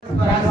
Terima kasih.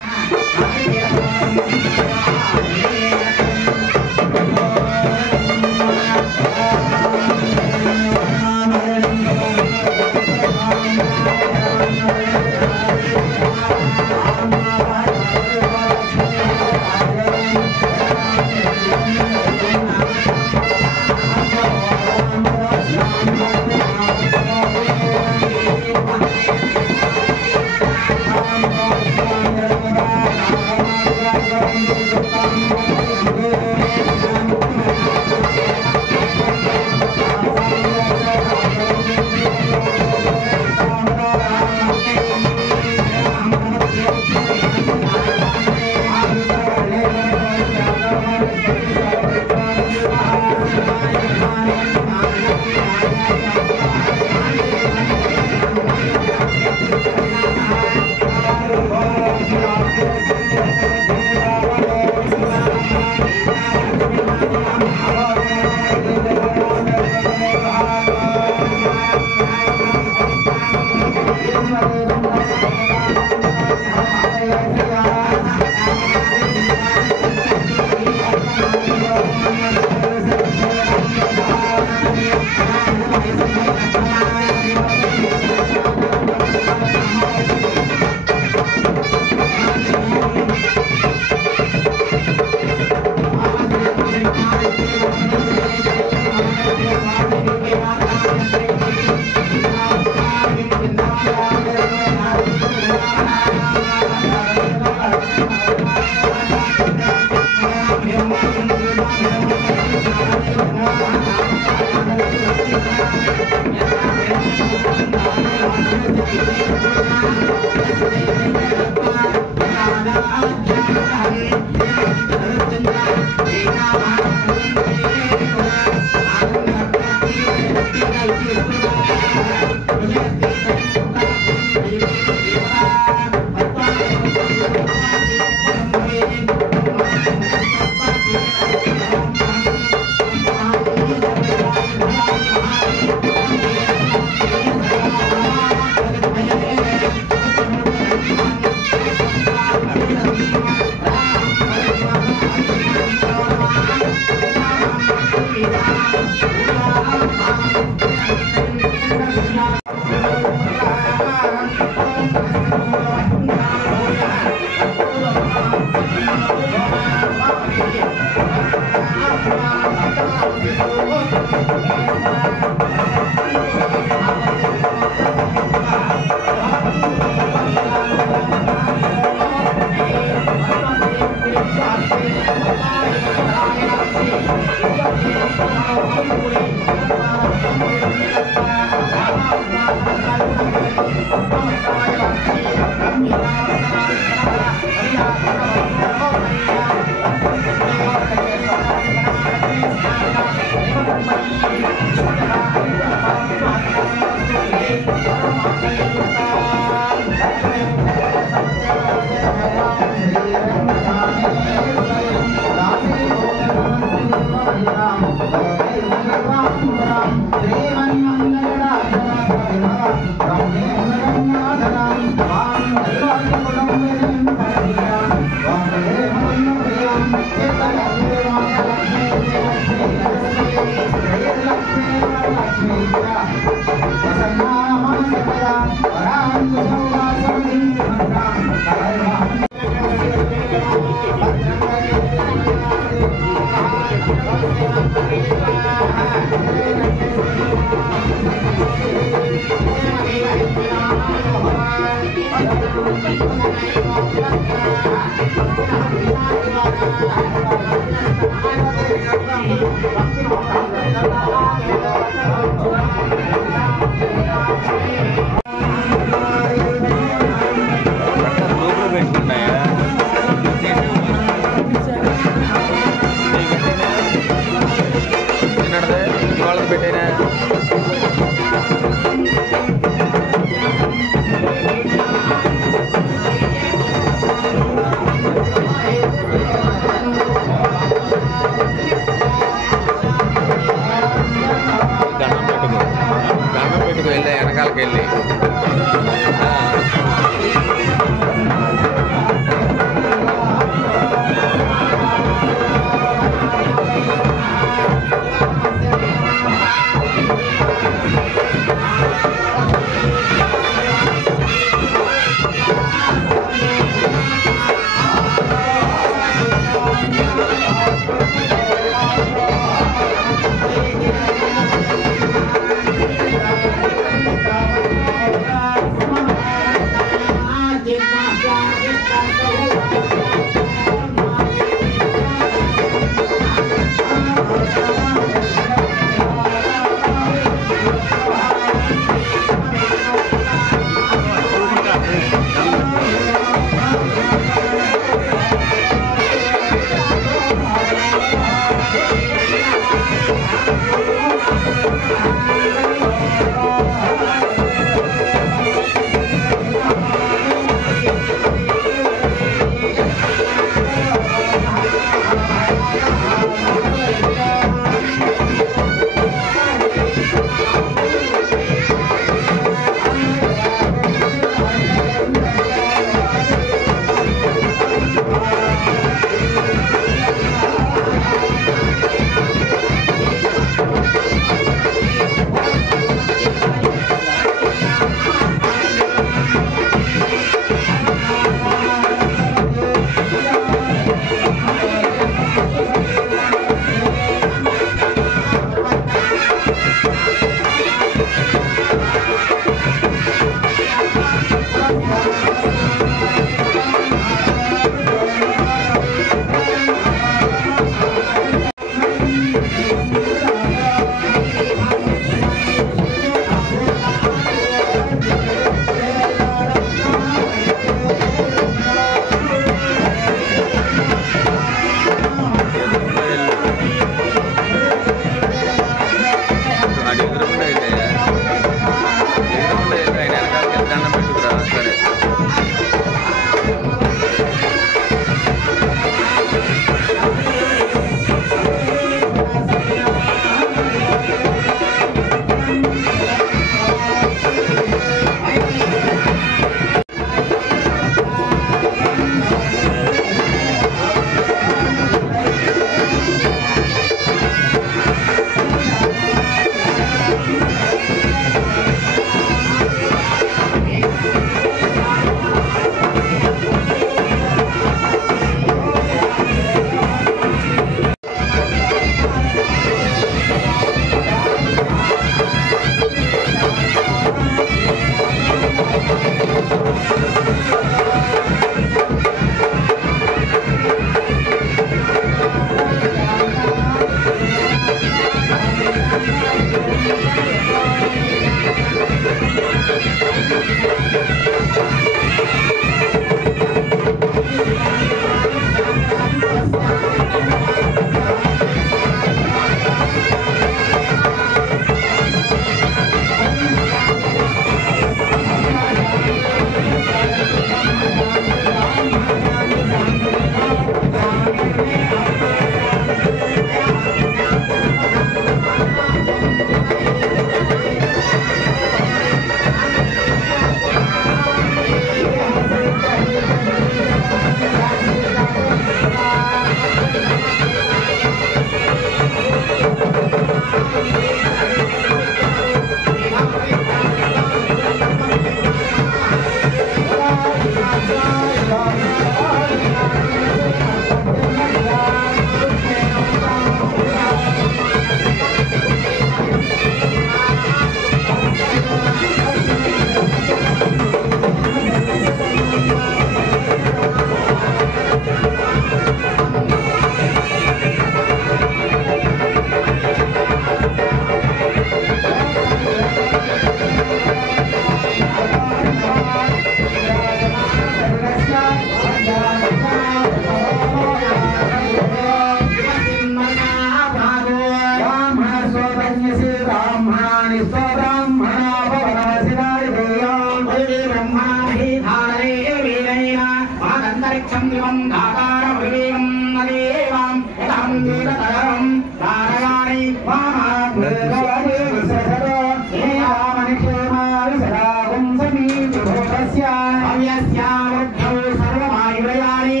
ब्राह्मणानि स्वब्राह्मणा भवनवसिनाय देयां देवी ब्रह्माणि धारणे वीरेण मागन्तरिक्षं दिवं धाकारमृगीं नदेवां यथां देवतरं धारयाणि मामाग्रगानि विसर्जतो हेयामनिक्षेमानि सदा पुंसमीति भूतस्य अव्यस्यावृद्धौ सर्वमायुरयाणि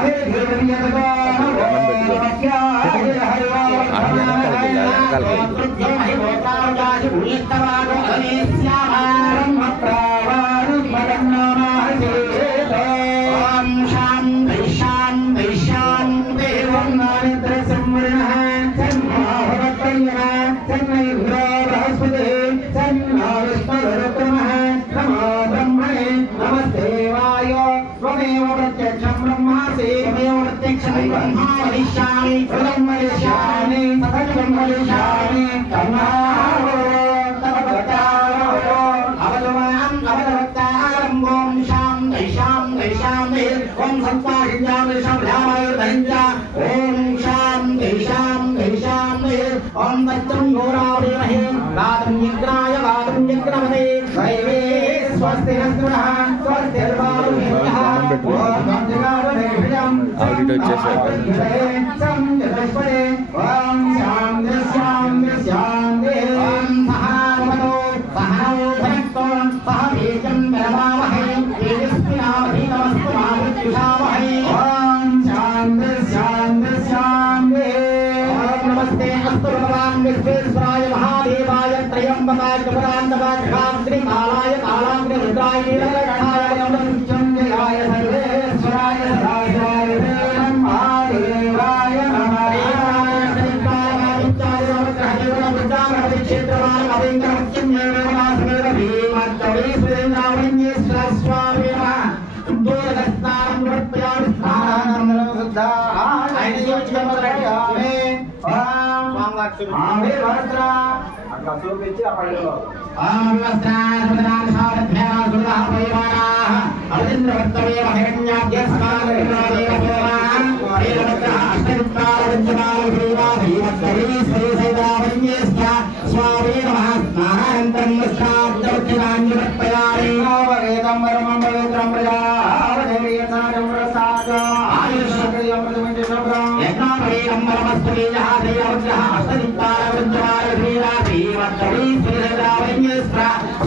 अवे देवयततो ओम वच्चं घोरावृमहे गातं यज्ञाय गातं यज्ञपते दैवे स्वस्तिरस्वः स्वस्तिर्वारुण्यः ओम गंगावरेभ्यं संजयस्वरे ओम शान्ति शान्ति शान्ति ओम सहावतो सहनौ भुनक्तो सह बीजं बलवामहे तेजस्विनावधीतमस्तु मा विद्विषावहे ओम शान्ति शान्ति शान्ति नमस्ते अस्तु भगवान् विश्वेश्वराय महादेवाय त्रयंबकाय कपरान्तकाय खगात्रिकालाय कालाग्नि रुद्राय नीलकण्ठाय नमोऽस्तुभ्याय सर्वेश्वराय सदाशिवाय महादेवाय नमः आवे वस्त्र अट्ला చూపించి ఆ పళ్ళలో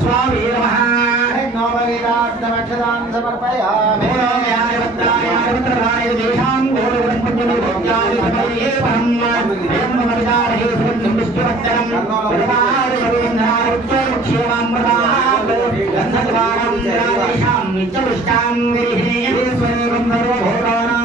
स्वामी नमः नववीराट्टमक्षदान् समर्पयामि देशां गौरवपञ्चमीभोग्यानि समये परं ब्रह्ममर्यादे सुगन्धं विष्णुवत्तरं गन्धद्वारं देशां नित्यपुष्टां गिरिहेश्वरीं सर्वभूतानां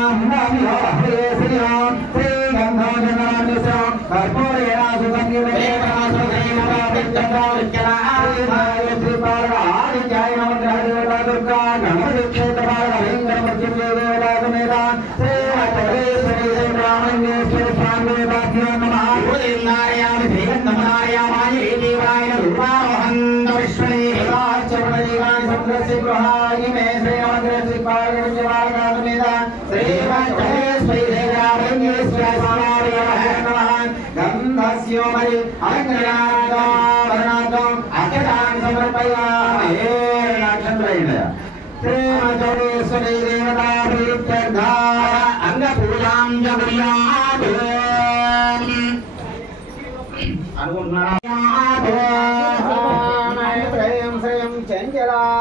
Bye.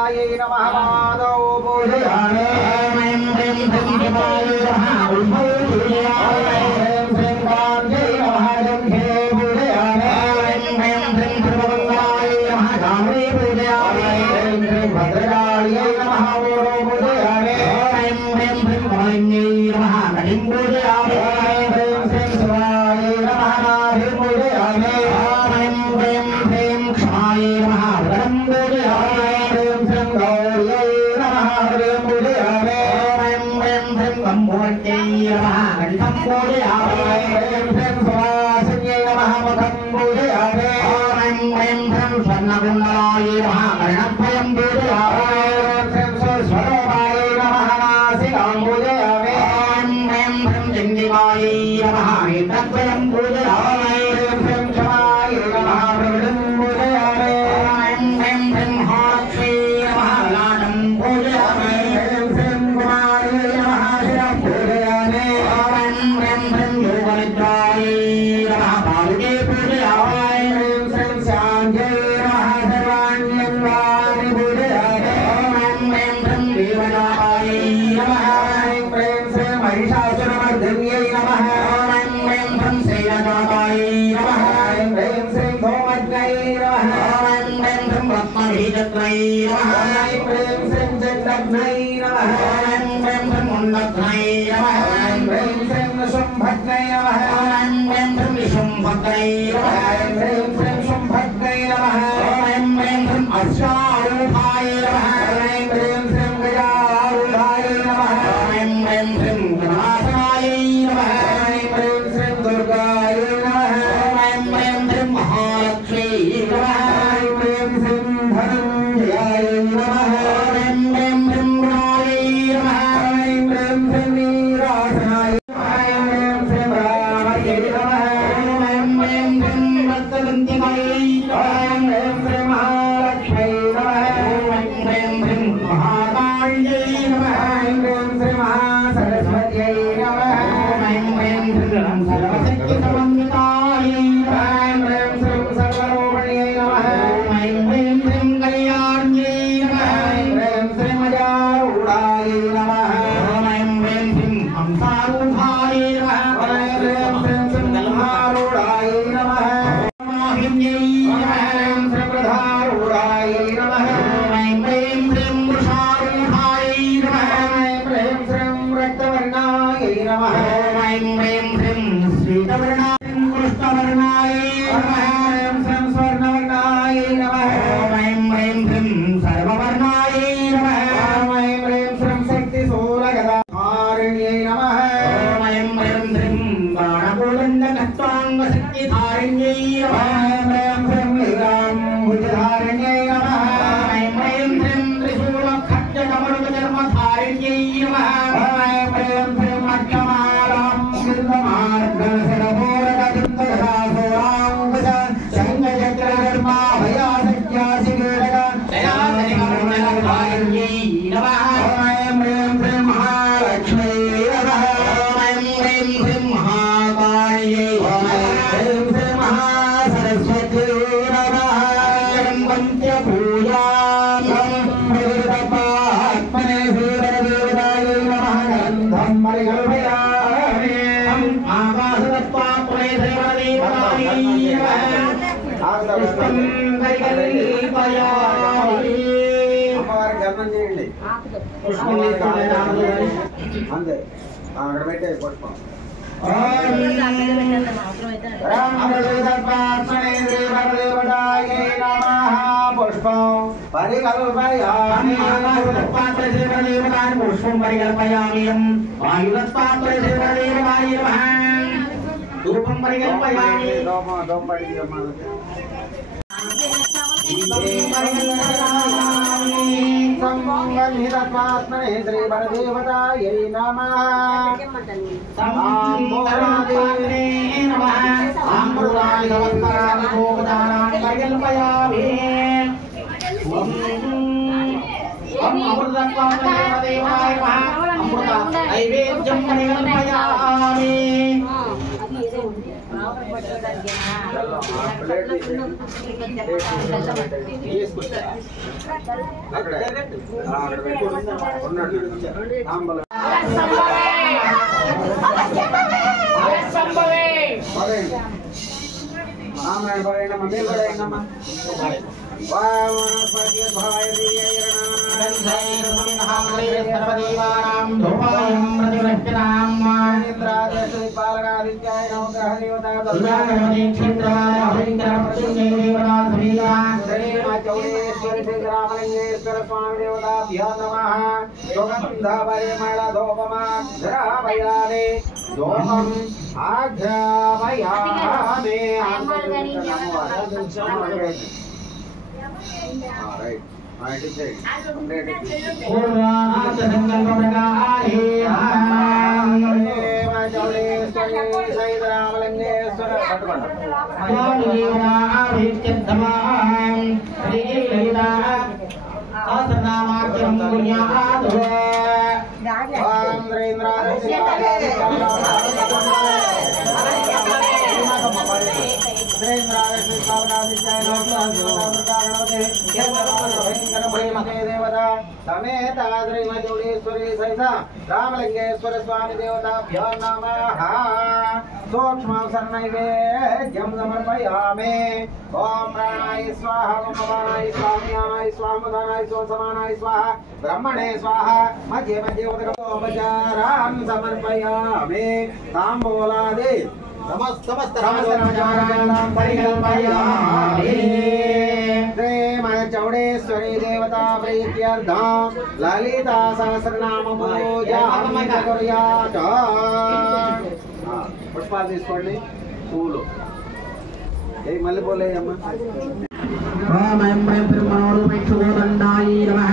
भद्रै नमः ह्रीं श्रीं संभद्रै नमः ह्रीं श्रीं अश्वारूढाय नमः ह्रीं श्रीं गजारूढाय नमः ह्रीं श्रीं गणासनाय नमः ह्रीं श्रीं दुर्गाय नमः ह्रीं श्रीं महालक्ष्मी नमः ह्रीं श्रीं धनञ्जयाय नमः ह्रीं श्रीं गणाय नमः ह्रीं श्रीं वीरासनाय संगन्धितत्वात्मने श्रीवरदेवतायै नमः ताम्बूलादिने नमः ताम्बूलादि नमस्कारामि भोगदानानि परिकल्पयामि अमृतत्वात्मदेवाय नमः अमृत नैवेद्यं परिकल्पयामि रामलिंगेश्वर स्वामी देवताभ्यो नमः। सूक्ष्म नैवेद्यं समर्पयामि। ओम प्राणाय स्वाहा, ओम अपानाय स्वाहा, स्वामुदानाय समानाय स्वाहा, ब्रह्मणे स्वाहा। मध्ये मध्ये उदकोपचारान् समर्पयामि। ताम्बूलादि चौडेश्वरी देवता प्रीत्यर्थं ललिता सहस्रनाम पुष्पाలు తీసుకోండి పూలు ఏ మళ్ళీ పోలే అమ్మ ఓం ఐం హ్రీం బ్రహ్మణోరూపేక్షోదండాయ నమః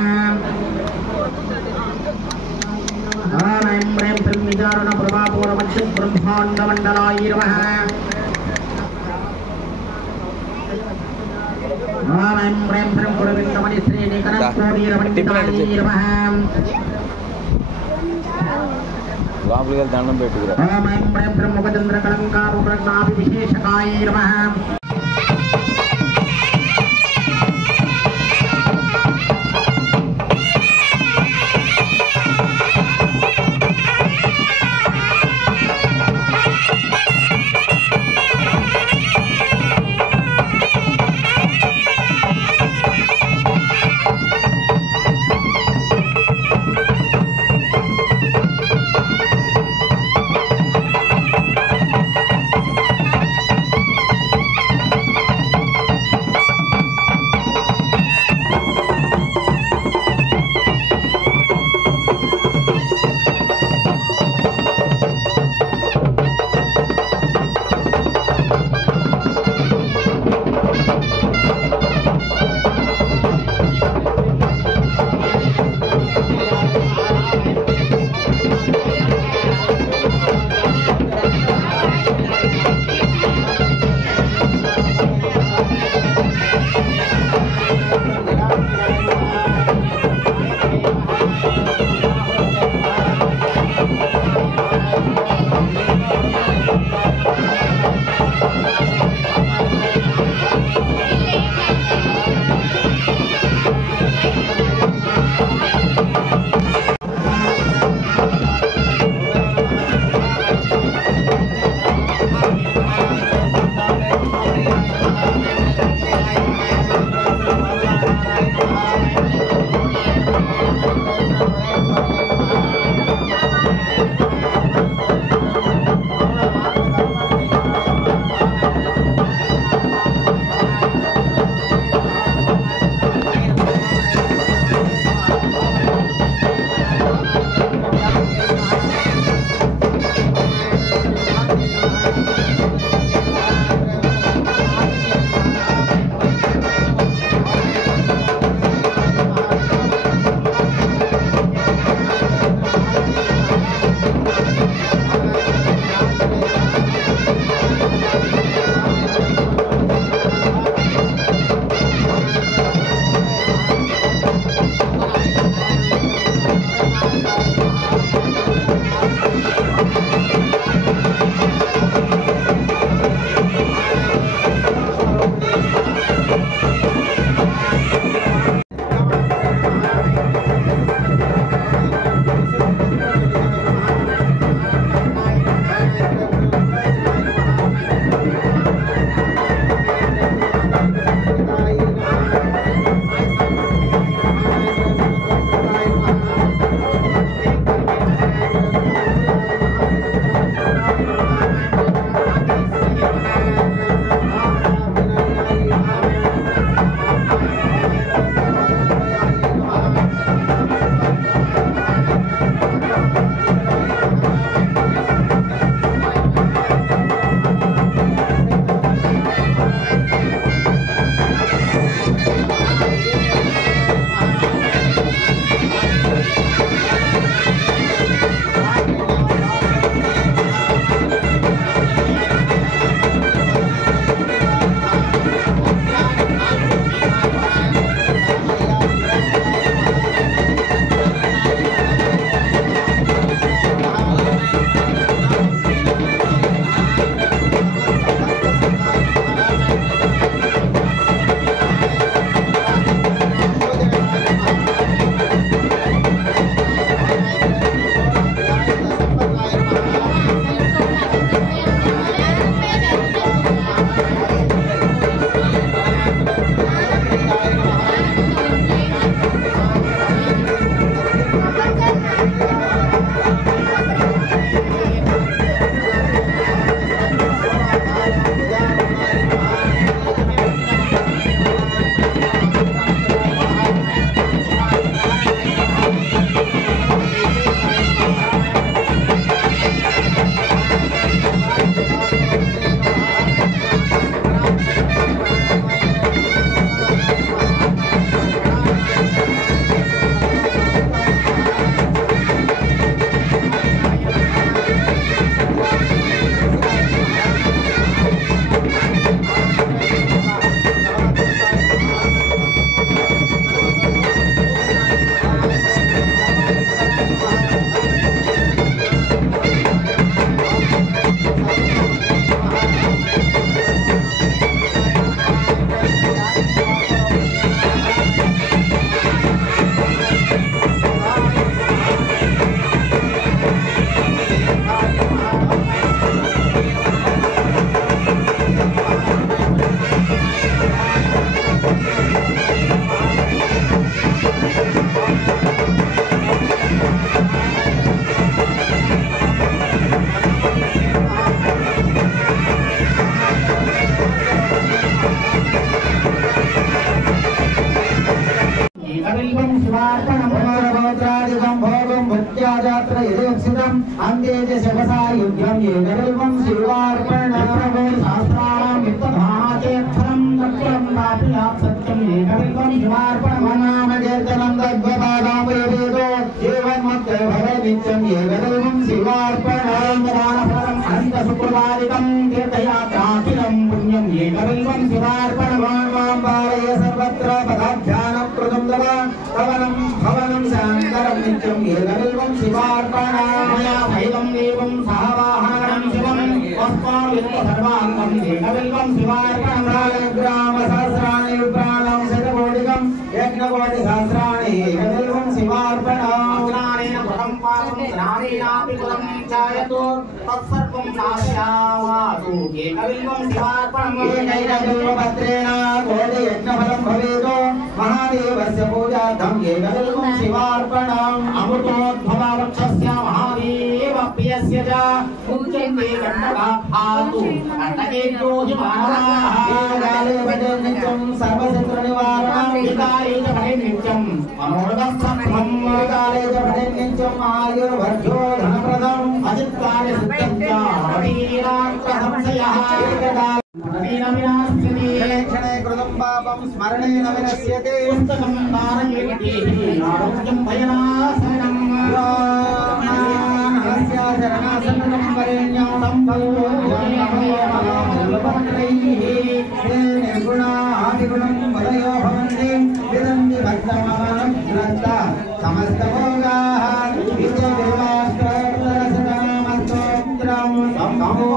ఓం ఐం హ్రీం బ్రహ్మిదారుణ ప్రభాపూరమక్ష బ్రహ్మాండ మండలాయ నమః ఓం ఐం హ్రీం బ్రహ్మపురవిందమణి శ్రీనికరస్ఫోటీరమణితాయ నమః లోపలికి వెళ్ళి దండం పెట్టుకురా. ఓం ఐం హ్రీం బ్రహ్మచంద్ర కళంకారు ప్రజ్ఞాభి విశేషకాయ నమః राजात्र यदेक्षितम् अन्ते च शवसायुध्यम् एकदेवं शिवार्पणम् शास्त्राणां वित्तभाचेक्षरम् तत्त्वं नाप्यात् सत्यम् एकदेवं शिवार्पणम् कीर्तनं तद्वदानां वेदो जीवन्मुक्ते भवे नित्यम् एकदेवं शिवार्पणम् दानफलम् अनन्तसुकृतादिकं तीर्थयात्राखिलं पुण्यम् एकदेवं शिवार्पणम् पालय सर्वत्र पदाध्यानप्रदं तव पवनं भवनं शान्तरं नित्यम् एकदेवं शिवार्पणम् मया भैवं देवं सहवाहनं शिवं वस्त्वावित्त सर्वाङ्गं एकदेवं शिवार्पणम् ग्रामसहस्राणि प्राणं शतकोटिकं यज्ञकोटिसहस्राणि एकदेवं शिवार्पणम् ज्ञानेन कृतं पापं ज्ञानेनापि कृतं चायतो तत्सर्वं नाशयामातु एकदेवं शिवार्पणम् एकैकदेवपत्रेण कोटियज्ञफलं भवेतो महादेवस्य पूजार्थम् एकदेवं शिवार्पणम् अमृतोद्भववृक्षस्य महादेवप्रियस्य च पूज्यन्ते कण्टकाभातु कण्टकेभ्यो हि मानवाः काले भजे नित्यं सर्वशत्रुनिवारणं विकाले च भजे नित्यं मनोरथं काले च भजे नित्यं आयुर्वर्धो धनप्रदम् अजित्काले सिद्धं च अवीराग्रहंसयः क्षणे कृतं पापं स्मरणेन विनश्यते पुस्तकं नारयेति आरोग्यं भयनाशनं शरणासनं वरेण्यं सम्भवो निर्गुणादिगुणं वदयो भवन्ति विदन्ति भक्तमानं ग्रन्था समस्तभोगाः विजयदेवास्त्रसनामस्तोत्रं सम्भवो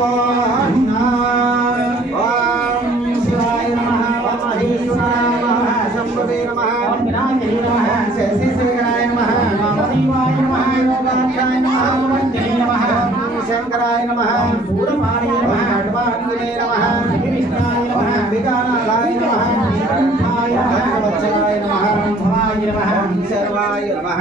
शिवाय नमः महेश्वराय नमः शम्भवे नमः विनायकाय नमः शशिशेखराय नमः वामदेवाय नमः योगाक्षाय नमः वन्दे नमः शंकराय नमः सूरपाणि नमः खड्वाङ्गिने नमः विष्णाय नमः विगानाय नमः नीलकण्ठाय नमः वत्सलाय नमः भवाय नमः सर्वाय नमः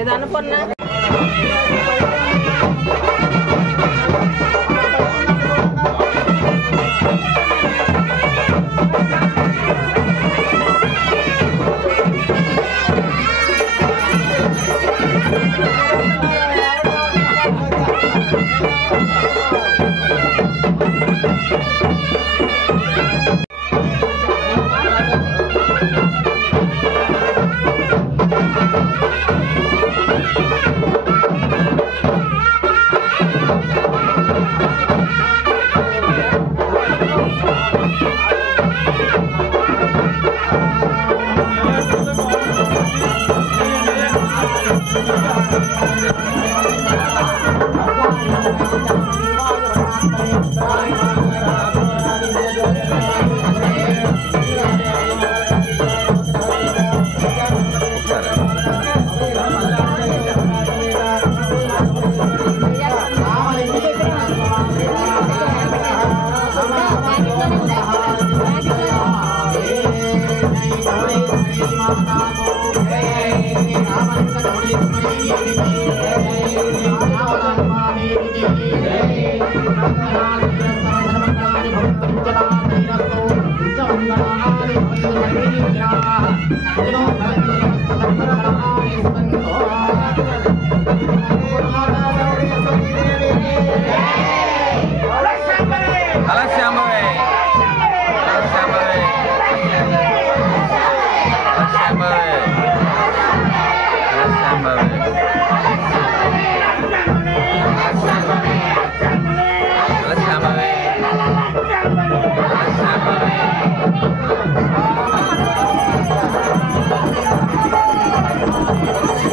ఏదనుకున్నా Let's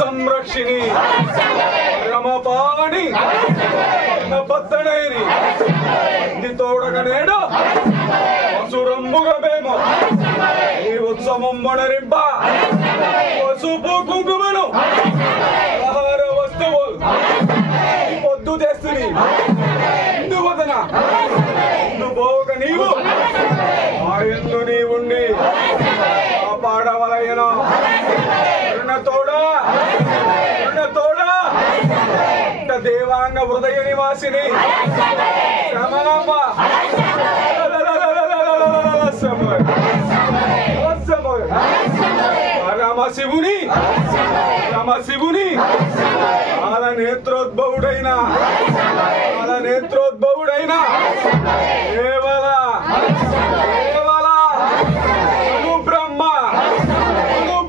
సంరక్షిణి రమపాణి పత్తనైని తోడగా నేడు అసురమ్ముగమేమో ఈ ఉత్సవం మొనరింప పసుపు కుంకుమను ఆహార వస్తువులు పొద్దు తెస్తుని ఇందువదన ఇందుపోక నీవు ఆయన్ను నీవుండి ఆ పాడవలయన దేవాంగ హృదయ నివాసిని రమశివుని ఆల నేత్రోద్భవుడైన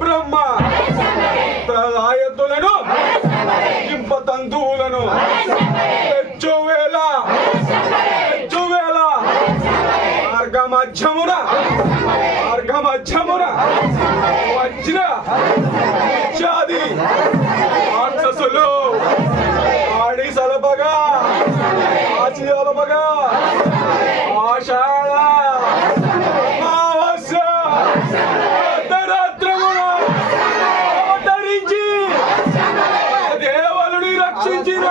బ్రహ్మ ఆయతులను తంతువులను తెచ్చువేళ మార్గమధ్యమున వజ్ర ఇత్యాది రాక్షసులు ఆడి సలపగా ఆశయాలపగా ఆషాఢ అమావాస్య అర్ధరాత్రమున అవతరించి దేవుని రక్షించిన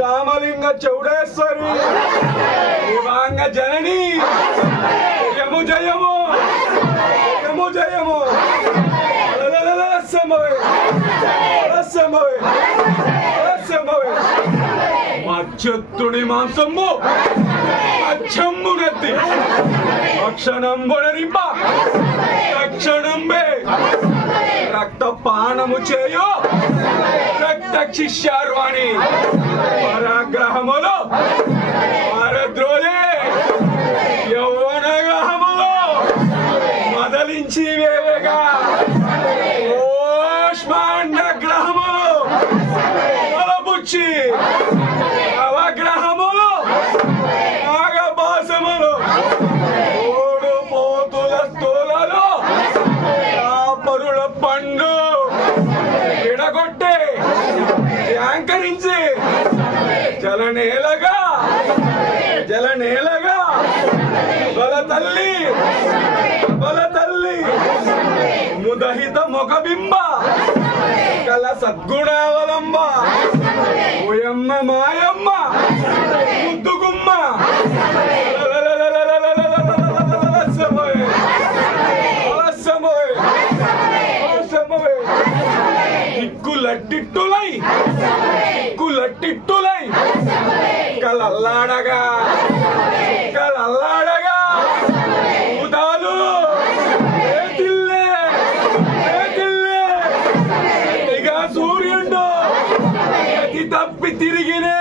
రామలింగ చౌడేశ్వరి దివాంగ జనని జయము జయము జయము జయము మచ్చత్తుని మాంసము అచ్చమ్మునెత్తి అక్షణం బొడరింప తక్షణంబే రక్తపానము చేయు రక్త శిష్యార్వాణి పరాగ్రహములు పరద్రోలే యౌవన గ్రహములు మదలించి వేవేగా ఓష్మాండ గ్రహములు తలబుచ్చి నవగ్రహములు నాగపాశములు ఓడు పోతుల స్థూలలు పరుల పండు విడగొట్టి యాంకరించి జలనేలగా బల తల్లి ముదహిత ముఖబింబ కల సద్గుణావలంబ ఓయమ్మ మాయమ్మ ముద్దుగుమ్మ కులట్టిట్టులై కలల్లాడగా ఉదాలు ఇక సూర్యుడు అతి తప్పి తిరిగినే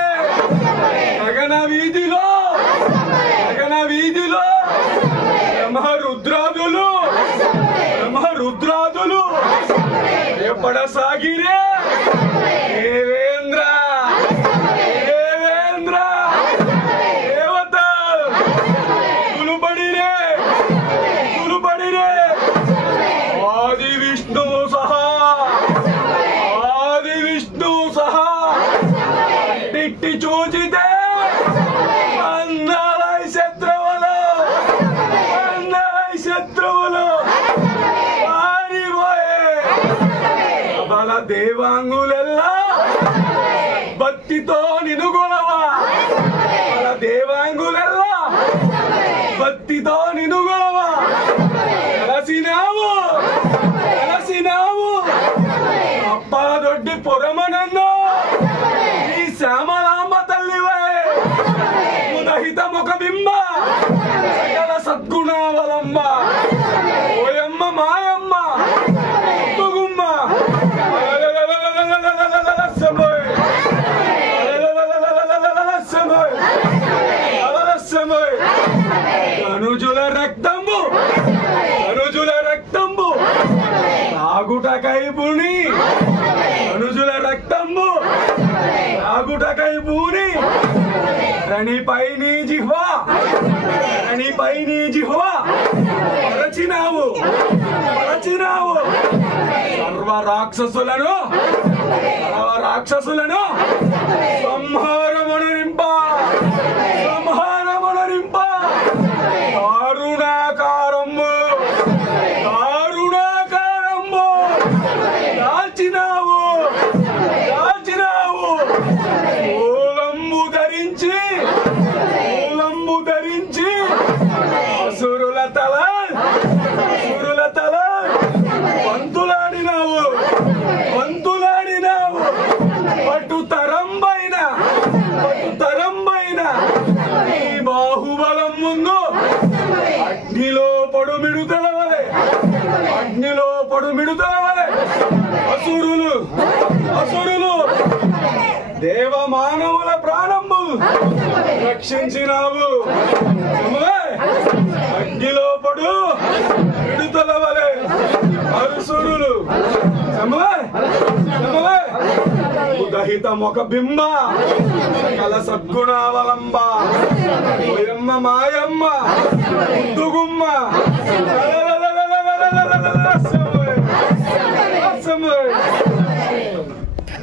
గగన వీధిలో బ్రహ్మరుద్రాదులు ఎప్పడసాగిరే దేవేంద్ర దేవత కులుబడిరే ఆది విష్ణువు సహా తిట్టి చూచితే అందరై శత్రువులు పారిపోయే బల దేవాంగులెల్లా భక్తితో నినుగొలవా బల దేవాంగులెల్లా భక్తితో నినుగొలవా కలసినావు అప్పాదొడ్డి పొరమనన్ను ఈ శ్యామలాంబ తల్లివే ముదహిత ముఖబింబ సకల సద్గుణావలంబ ఓయమ్మ మాయమ్మ ముద్దుగుమ్మ అనుజుల రక్తంబు తాగుటకై పుని అనుజుల రక్తంబు తాగుటకై పుని రణిపై నీ జిహ్వా పరచినావు సర్వ రాక్షసులను సంహారమునరింప దారుణాకారము దాల్చినావు మూలంబు ధరించి అసురుల తల పంతులాడినావు పట్టు తరంబైన ఈ బాహుబలం ముందు అగ్నిలో పడు మిడుతల వలె అసురులు దేవ మానవుల ప్రాణంబు రక్షించినావు అగ్నిలో పడు మిడుతల వలె అసురులు దహిత మొక బింబ కల సద్గుణావలంబ ఓయమ్మ మాయమ్మ ముద్దుగుమ్మ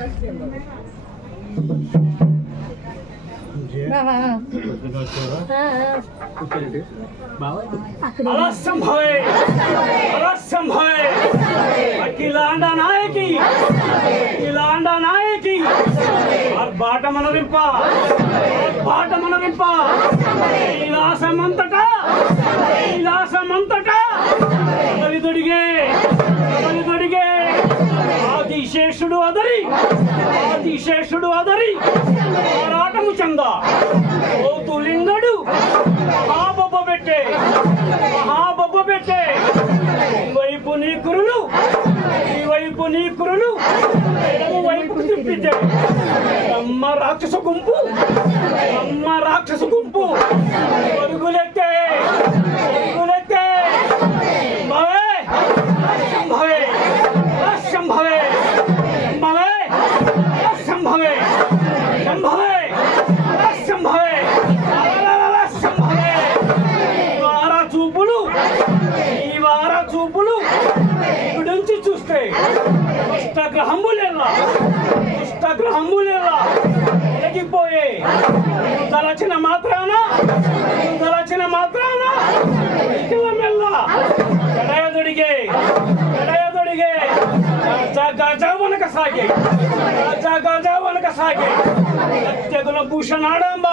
Gracias. अखिलांडा नायकी और बाट मनरिंप कैलासमंतटा बलिदुडिगे आदिशेषुडु अदरी పోరాటము చందా ఓ తులింగడు మహాబొబ్బ పెట్టే ఈ వైపు నీ కురులు ఎడమ వైపుకు తిప్పితే అమ్మ రాక్షస గుంపు పరుగులెత్తే ఈ వార చూపులు గురించి చూస్తే దుష్టగ్రహములేలా ఎగిపోయే తలచిన మాత్రాన మెల్ల ఎడయదొడిగే గజ వనక సాగే సత్యగుణ భూషణాడాంబ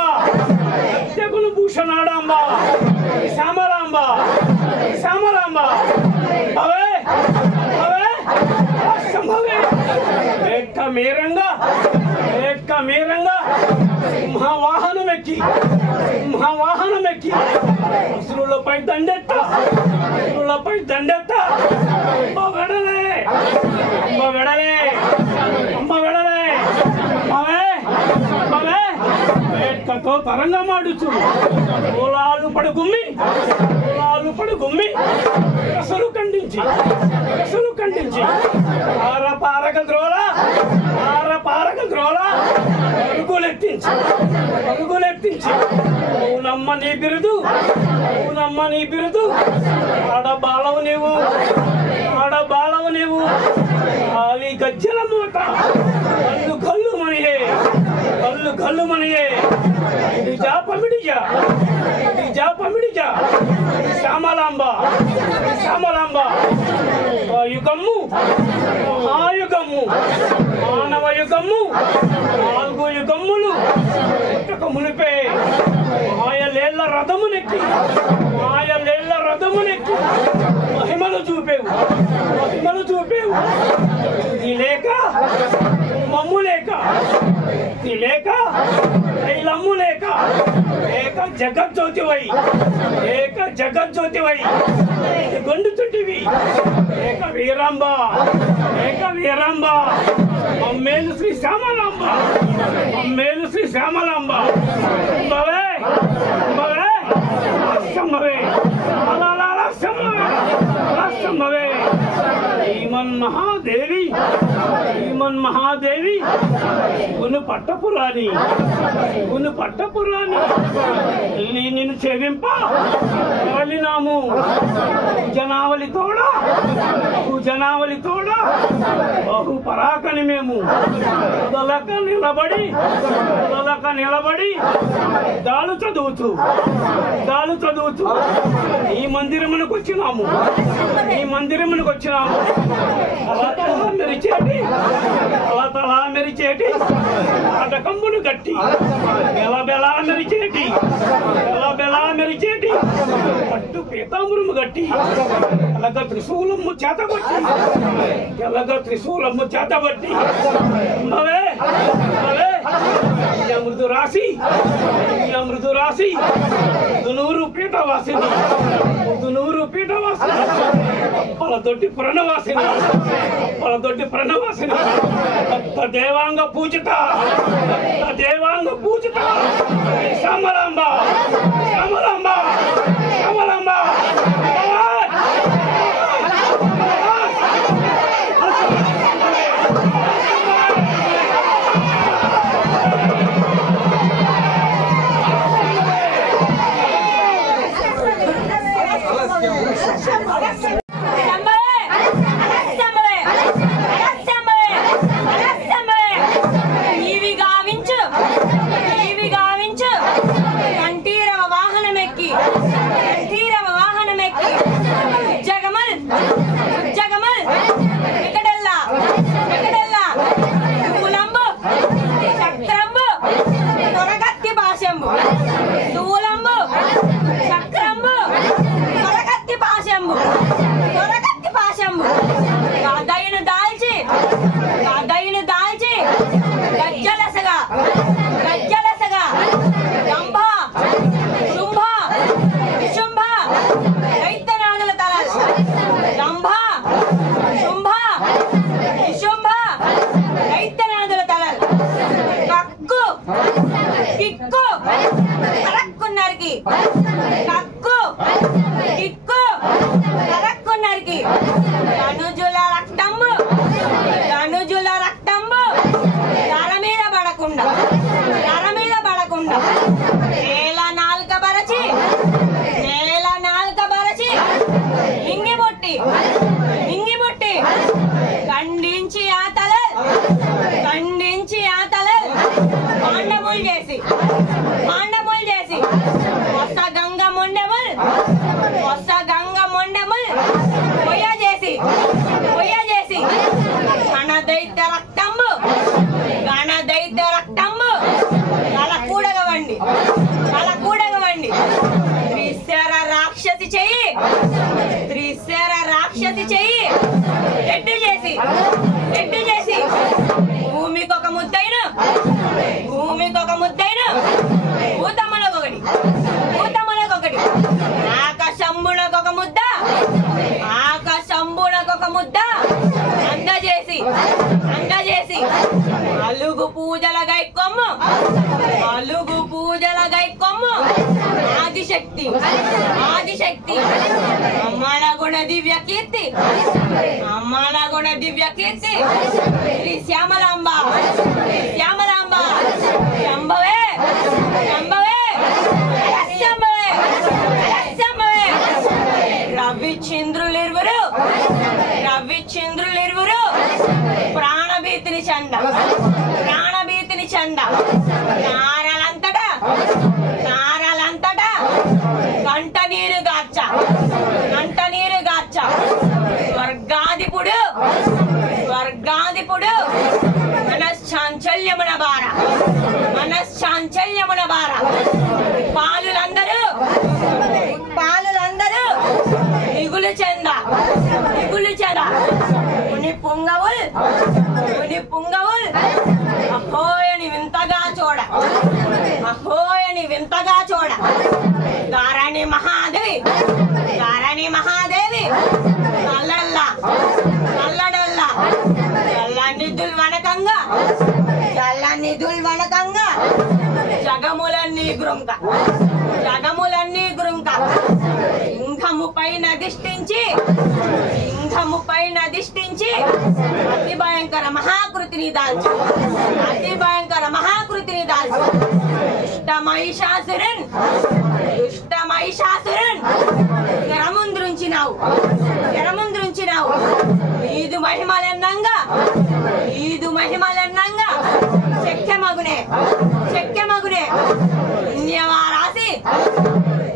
శ్యామలాంబ సంభవే ఏక మీరంగా సింహవాహనమెక్కి అసురులపై దండెత్త అంబ వెడలే ఏకతో తరంగా మాడుచు ఓలాలు పడుగుమ్మి రసలు ఖండించి పారక ద్రోల పరుగులెత్తించి ఊనమ్మ నీ బిరుదు ఆడబాలవు నీవు ఆలి గజ్జల మూట కళ్ళు మనయే పమిడిజా శ్యామలాంబ యుగమ్ము మహాయుగమ్ము మానవ యుగమ్ము 4 యుగమ్ములు పుట్టక మునిపే మాయలేళ్ల రథమునెక్కి మహిమలు చూపేవు లేక మమ్ము లేక తైలమ్ము లేక ఏక జగజ్యోతివై గొండుచుంటివి ఏక వీరాంబ మమ్మేలు శ్రీ శ్యామలాంబ సంభవే శ్రీమన్ మహాదేవి గును పట్టపురాణి నిన్ను చెవింప వెళ్ళినాము జనావళి తోడ బహు పరాకని మేము దొలక నిలబడి దాలు చదువుతూ ఈ మందిరమునకు వచ్చినాము తలా మెరిచేటి అటకంబును గట్టి బెలా మెరిచేటి పట్టు పీతాంబరము గట్టి ఎలగ త్రిశూలము చేతబట్టి మృదు రాశి దునూరు పీఠవాసిని పలదొడ్డి ప్రణవాసిని దేవాంగ పూజిత శ్యామలాంబ నీవి గావించు నరికి కక్కు కిక్కు కరక్కు నరికి ధనుజుల రక్తంబు ధర మీద పడకుండా నేల నాలుక బరచి మింగిబొట్టి ఖండించి ఆతల పాండములు చేసి కొత్త గంగ మొండముల్ పొయ్య చేసి గణదైత్య రక్తంబు తల కూడగవండి త్రిశర రాక్షసి చెయ్యి ఎడ్డు చేసి భూమికొక ముద్దైన ఊతమ్మలకొకటి ఆకాశంబునకొక ముద్ద అందజేసి అలుగు పూజల గైకొమ్ము ఆదిశక్తి అమ్మల గుణ దివ్య కీర్తి శ్రీ శ్యామలాంబ శంభవే రవిచంద్రులిరువురు ప్రాణభీతిని చండ తారలంతటా కంట నీరు గార్చ స్వర్గాధిపుడు మనశ్చాంచల్యమున బార పాలులందరూ మిగులు చెంద ముని పుంగవుల్ అహోయని వింతగా చూడ గారణి మహాదేవి నల్లడల్లా చల్లని దుల్వనకంగా జగములన్నీ గృంక సింహము పైన దిష్టించి అతి భయంకర మహాకృతిని దాల్చు దుష్ట మహిషాసురన్ ఎరముంద్రుంచినావు ఈదు మహిమలన్నంగా శక్యమగునే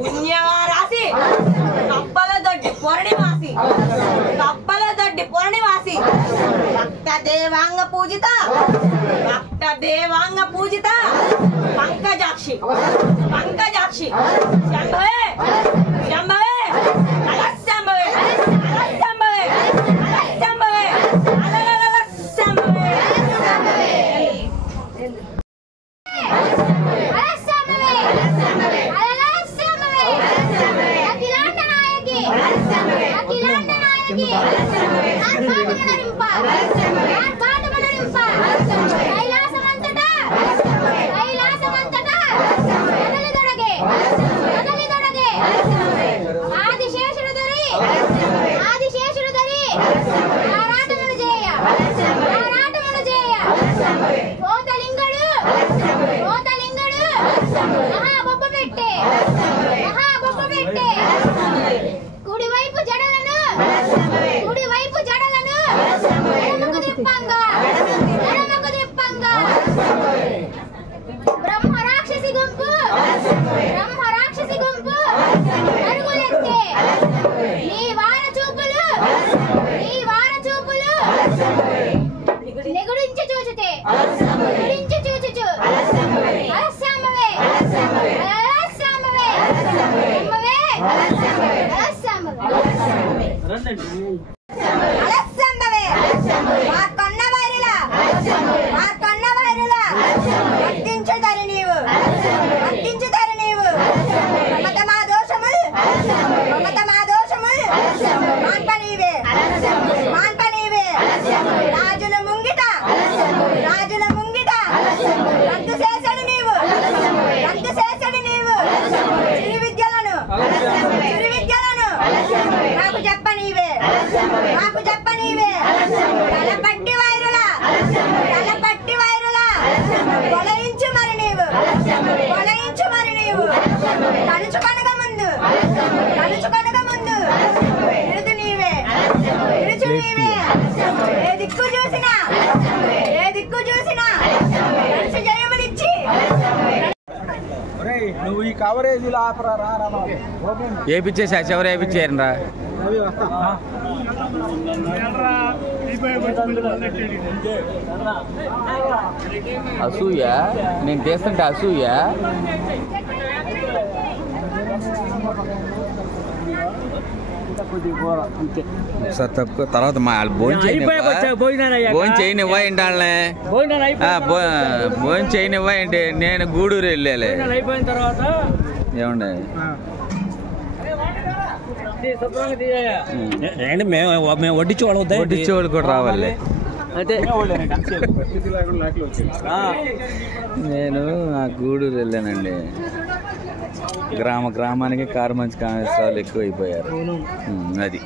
పుణ్యవారాసి కప్పల దొడ్డి పూర్ణిమాసి భక్త దేవాంగ పూజిత పంకజాక్షి శంభవే కవరేజీలు ఆపరా వేపించేసి చివరి వేపించారు రా. అసూయ నేను తీస్తుంటే అసూయ. ఒకసారి తప్పుకో, తర్వాత మా భోజనం చేయనివ్వా ఏంటి వాళ్ళని, భోజనం చేయనివ్వా ఏంటి. నేను గూడూరు వెళ్ళాలి. ఏమండి మేము వడ్డించేవాళ్ళు కూడా రావాలి. నేను ఆ గూడూరు వెళ్ళానండి. గ్రామానికి కారు మంచి కాంగ్రెస్ ఎక్కువ అయిపోయారు. అది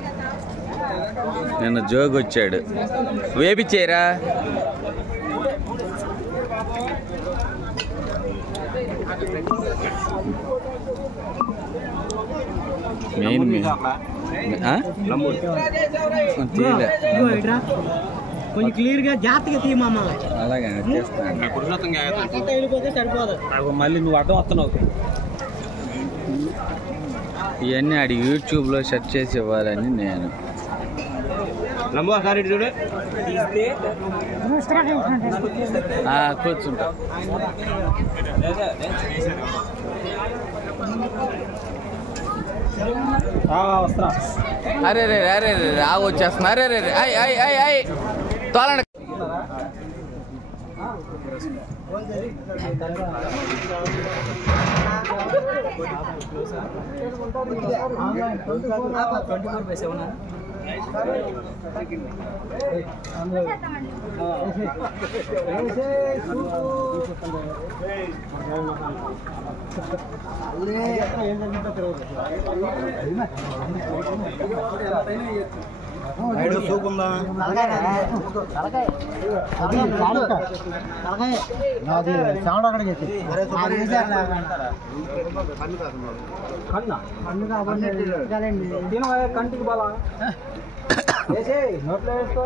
నిన్న జోగి వచ్చాడు. వేపిచ్చేరా మెయిన్ కొంచెం క్లియర్ గా జాగ్రత్తగా తీయమ్మ. అలాగే చేస్తాను. మళ్ళీ నువ్వు అడ్డం వస్తున్నావు. ఇవన్నీ ఆడి యూట్యూబ్లో సెర్చ్ చేసి ఇవ్వాలని నేను. కూర్చుంటా. అరే రే అరే రే ఆగు వచ్చేస్తున్నా. అరే రే అయ్ అయ్ అయ్ అయ్ తోలండి. కంటికి బాగా నోట్లో వేసుకో.